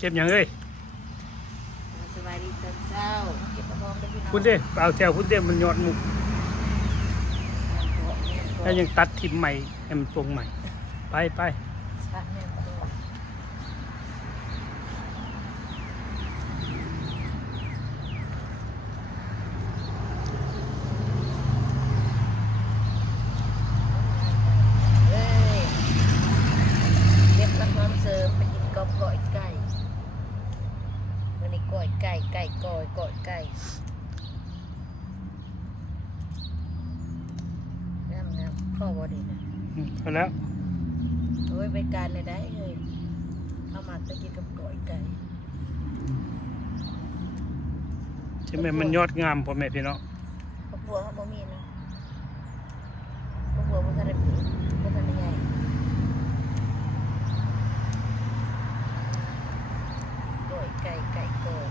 เก็บอย่างเอ้ยสบายดีตอนเช้าเก็บกระเพาะได้พี่น้องพูดดิเปล่าแถวพูดดิมันยอดมุกแล้วยังตัดทิมใหม่ให้มันตรงใหม่ไปชัดแน่นตัวเอ้ยเก็บน้ำหอมเสริมไปกินกับก้อยไก่วันนี้ก้อยไก่ก้อยไก่น้ำพ่อบอดีนะ พอแล้ว โอ้ยไปการเลยได้เลยเข้ามาไปกินกับก้อยไก่ ใช่ไหมมันยอดงามพ่อแม่พี่น้อง พวกบัวเขาบ่มีนะพวกบัวบ่ทันได้ปลูกบ่ทันได้ใหญ่ก้อยไก่ก้อย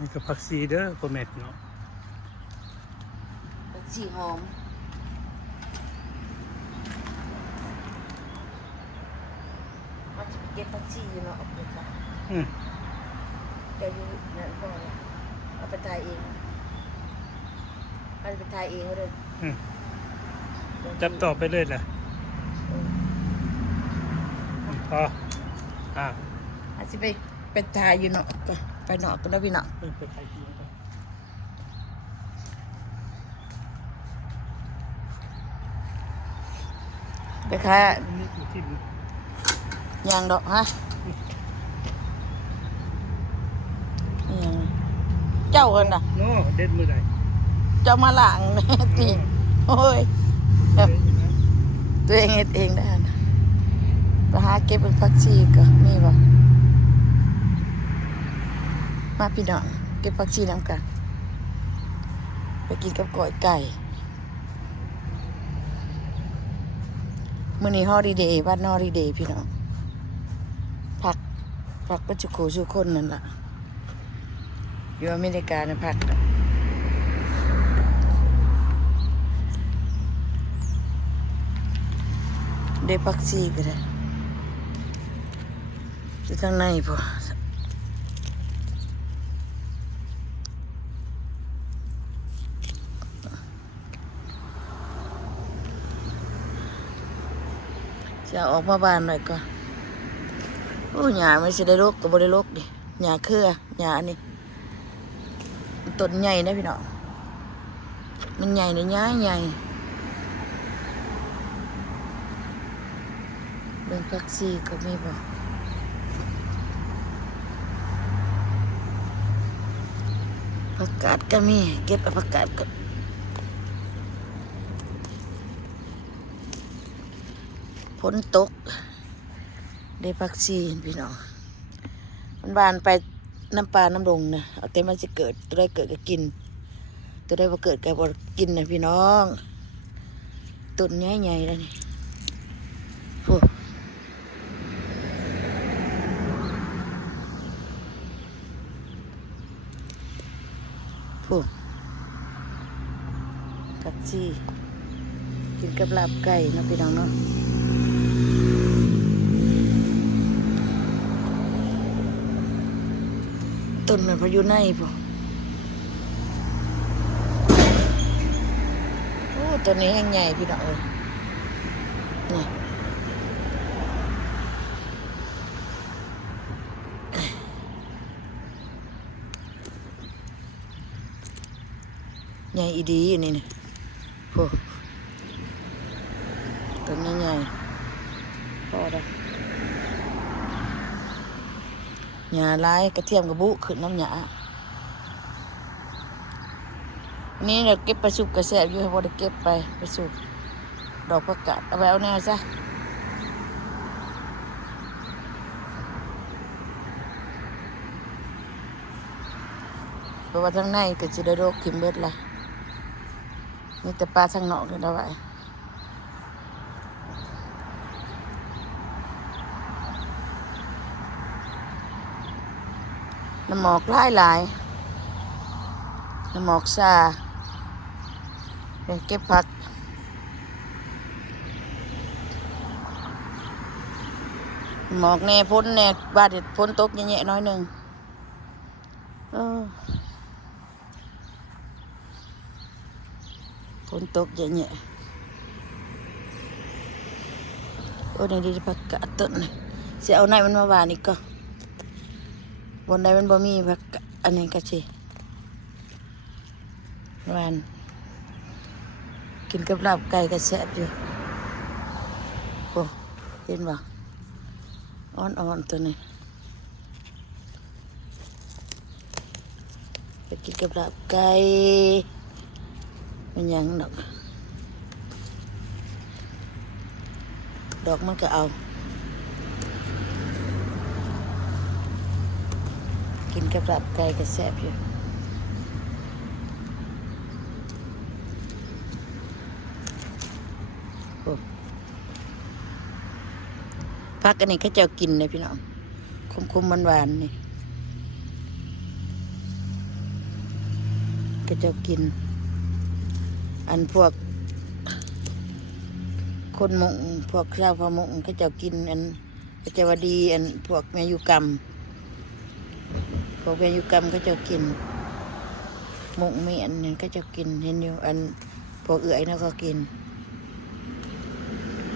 นี่ก็ผักซีเด้อพ่อแม่พี่น้อง ผักชีหอมเอาจะไปเก็บผักชีอยู่เนาะเอาไปค่ะ อืม แกอยู่นั่นพ่อเนี่ยเอาไปทายเองเอาไปทายเองเลย อืมจับต่อไปเลยแหละพออาจจะไปทายอยู่เนาะไปเนาะกันแล้วพี่เนาะ ไปใครกินกัน ไปค่ะ นี่อยู่ที่ ยางดอกฮะอิหยังเจ้าคนน่ะ โน่เด็ดมือใด เจ้ามาหลังแน่ตีโอ้ยแบบตัวเองเฮ็ดเองได้นะไปหาเก็บเป็นผักชีก็มีบ่มาพี่น้องเก็บผักชีนำกันไปกินกับก้อยไก่มื้อนี้ฮอลิเดย์วันฮอลิเดย์พี่น้องพักก็จุโขชุคนนั่นล่ะอยู่อเมริกานะพักน่ะได้ผักชีก็ได้อยู่ทางในพอจะออกมาบ้านหน่อยก่อนโอ้หญ้าไม่ใช่ได้รกก็บ่ได้รกดิหญ้าเครือหญ้านี่ต้นใหญ่นะพี่น้องมันใหญ่นี่หญ้าใหญ่เบิ่งผักชีก็มีบ่ผักกาดก็มีเก็บเอาผักกาดก็ฝนตกได้ผักชีพี่น้องมันบานไปน้ำปลาน้ำลงนะเอาแต่มันจะเกิดตัวได้เกิดก็กินตัวได้บ่เกิดก็บ่กินนะพี่น้องต้นใหญ่ๆแล้วนี่โอ้โหผักชีกินกับลาบไก่นะพี่น้องเนาะต้นมันพายุในป่ะโอ้ต้นนี้แห้งใหญ่พี่น้องเอ้ยนี่ใหญ่อีดีอยู่นี่นี่โอ้ต้นนี้ใหญ่พอแล้วหญ้าลายกระเทียมกระบุขึ้นน้ำหญ้านี่เราเก็บไปสุกกระแสบอยู่ให้พอได้เก็บไปสุกดอกผักกาดเอาไปเอาแนวซะเพราะว่าทางในก็จะได้โรคขิมเบิดละมีแต่ปลาทางนอกเลยเอาไว้ น้ำหมอกหลายน้ำหมอกซาไปเก็บผักหมอกแน่พ้นแน่บาดเด็ดพ้นตกแย่ๆน้อยหนึ่งพ้นตกแย่ๆในดีผักกาดต้นเสียเอาไหนมันมาหวานอีกก็บนใดมันบ่มีผักอันนี้ก็สิหวานกินกับลาบไก่ก็แซ่บอยู่โอ้เห็นบ่อ่อนๆตัวนี้ไปกินกับลาบไก่มันยังดอกมันก็เอากินกับลาบไก่ก็แซ่บอยู่พักอันนี้เขาเจ้ากินเลยพี่น้องคมๆหวานๆนี่เขาเจ้ากินอันพวกคนมงพวกชาวพมงเขาเจ้ากินอันเขาเจ้าว่าดีอันพวกแมยุกรรมพวกแมยุกรรมเขาเจ้ากินมงเมียนนี่เขาเจ้ากินเห็นอยู่อันพวกเอื่อยนะก็กิน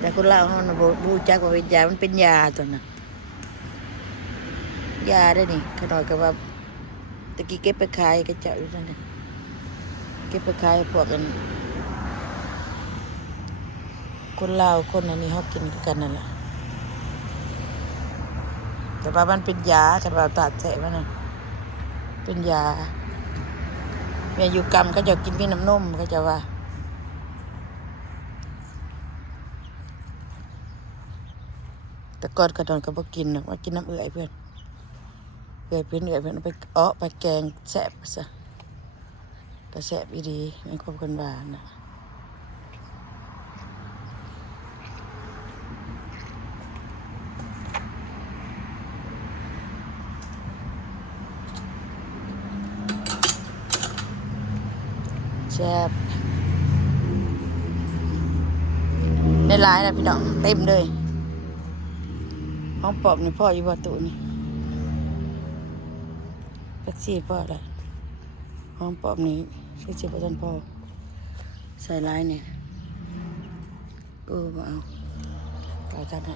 แต่คนเล่าเขาบูจักว่าเป็นยามันเป็นยาตัวน่ะยาได้นี่ขนาดกับว่าตะกี้เก็บไปขายก็เจ้าอยู่นั่นน่ะเก็บไปขายพวกกันคนลาวคนอันนี้เขากินกันนั่นแหละแต่ว่ามันเป็นยากันว่าตัดแฉะมันน่ะเป็นยาเมียอยู่กรรมก็จะกินพี่น้ำนมก็จะว่าแต่ก่อนกระโดดก็บ่กินหรอกว่ากินน้ำเอื่อยเพื่อนเอื่อยเพื่อนเอาไปไปแกงแซ่บซะก็แซ่บอีดีไม่ครบคนบ้านนะแซ่บในร้านนะพี่น้องเต็มเลยห้องปอบนี่พ่ออยู่ประตูนี่แท็กซี่พ่อละห้องปอบนี่แท็กซี่ประตูพ่อใส่ร้ายเนี่ยมาเอาปลาจัดให้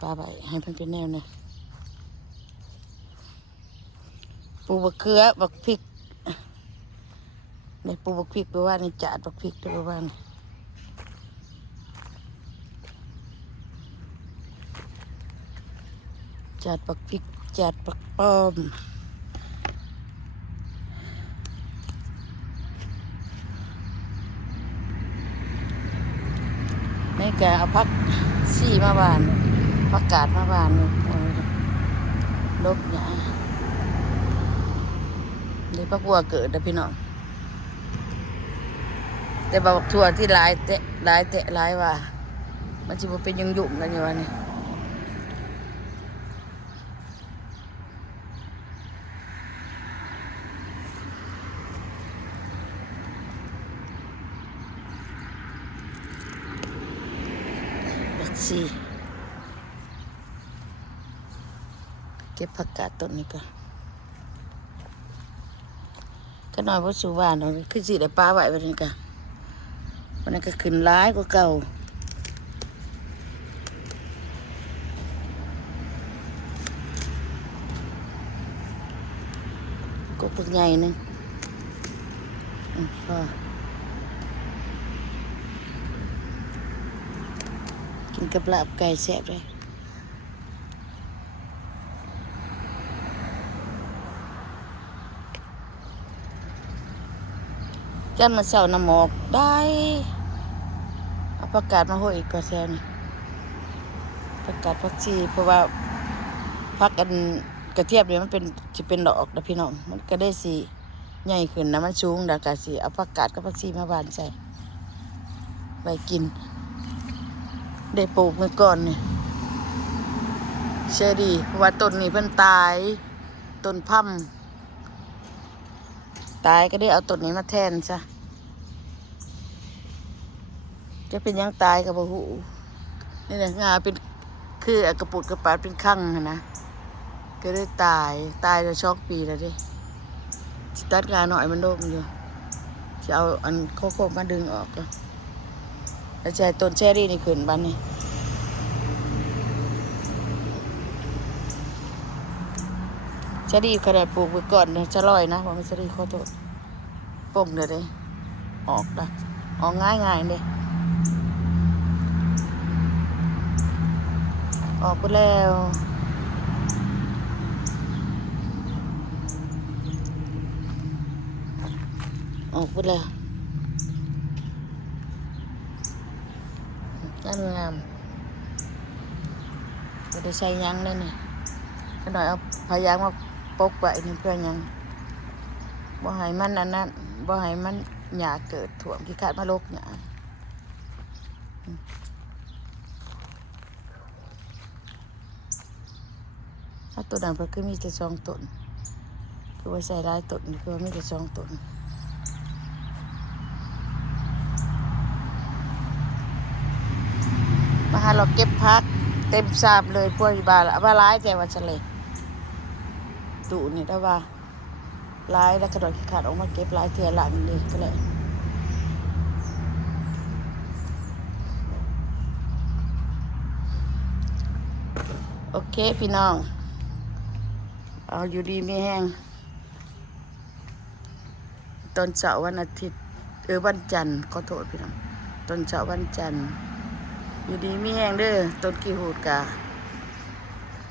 ปลาใบให้เพิ่นเป็นแนวนะปูบักเขือบักพริกในปูบักพริกไปว่าในจาดบักพริกไปว่าจัดปักพริกจัดปักป้อมนี่แกเอาพักซี่มาบานพักกาดมาบานเลยลบเนี่ยนี่พักบัวเกิดนะพี่น้องแต่บอกทั่วที่หลายเตะว่ามันจะเป็นยุ่งกันอยู่วันนี้สิเก็บผักกาดต้นนี้ก็น้อยว่าสูบ้านเราคือสิได้ปลาไว้วันนี้ก็วันนี้ก็ขึ้นร้ายกว่าเก่าก็ปักใหญ่นึงพอกินกับลาบไก่แซ่บเลยจันมาเสาน้ำหมอกได้เอาประกาศมาโหอีกก็แซ่นี่ประกาศพักชีเพราะว่าพักกันกระเทียบเนี่ยมันจะเป็นดอกนะพี่น้องมันก็ได้สีใหญ่ขึ้นนะมันสูงดากาสีเอาประกาศกับพักชีมาบานใส่ไปกินได้ปลูกเมื่อก่อนเนี่ย เชอรี่เพราะว่าต้นนี้เพิ่นตายต้นพั่มตายก็ได้เอาต้นนี้มาแทนซะจะเป็นหยังตายกับบ่ฮู้นี่แหละงาเป็นคืออะกระปุดกระปาดเป็นคั่งหั้นนะก็ได้ตายแล้วช็อกปีแล้วเดิสิตัดงาหน่อยมันโดมอยู่จะเอาอันโคโค่มาดึงออกก็แล้วจะให้ต้นเชอรี่นี่ขึ้นบ้านนี่เชอรี่ขนาดปลูกไว้ก่อนเนี่ยจะลอยนะว่ามันเชอรี่ขอโทษป่งเด้อเด้ออกได้ออกง่ายๆเด้ออกไปแล้วออกไปแล้วงามๆบ่ได้ใส่หยังเลยนี่ก็หน่อยเอาพยายามมาปกไว้นี่เพื่อหยังบ่ให้มันอันนั้นบ่ให้มันหญ้าเกิดท่วมขี้ขาดมาลกหญ้าถ้าตัวนั้นเพิ่นคือมีแต่2ต้นคือว่าใส่หลายต้นคือว่ามีแต่2ต้นมาหาเราเก็บพักเต็มสาบเลยพวกอีบาละว่าร้ายแต่ว่าเฉลยดุนี่ถ้าว่าร้ายแล้วกระโดดขาดออกมาเก็บร้ายเถื่อหลังนี่ก็เลยโอเคพี่น้องเอาอยู่ดีมีแห้งตอนเช้าวันอาทิตย์วันจันทร์ขอโทษพี่น้องตอนเช้าวันจันทร์อยู่ดีมีแห้งเด้อต้นกีหูดกา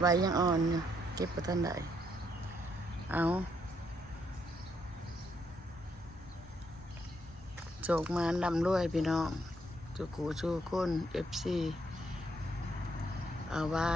ใบยังอ่อนอยู่เก็บไปทันใดเอาโจกมาดำรวยพี่น้องจูกูจูคนFCเอาไว้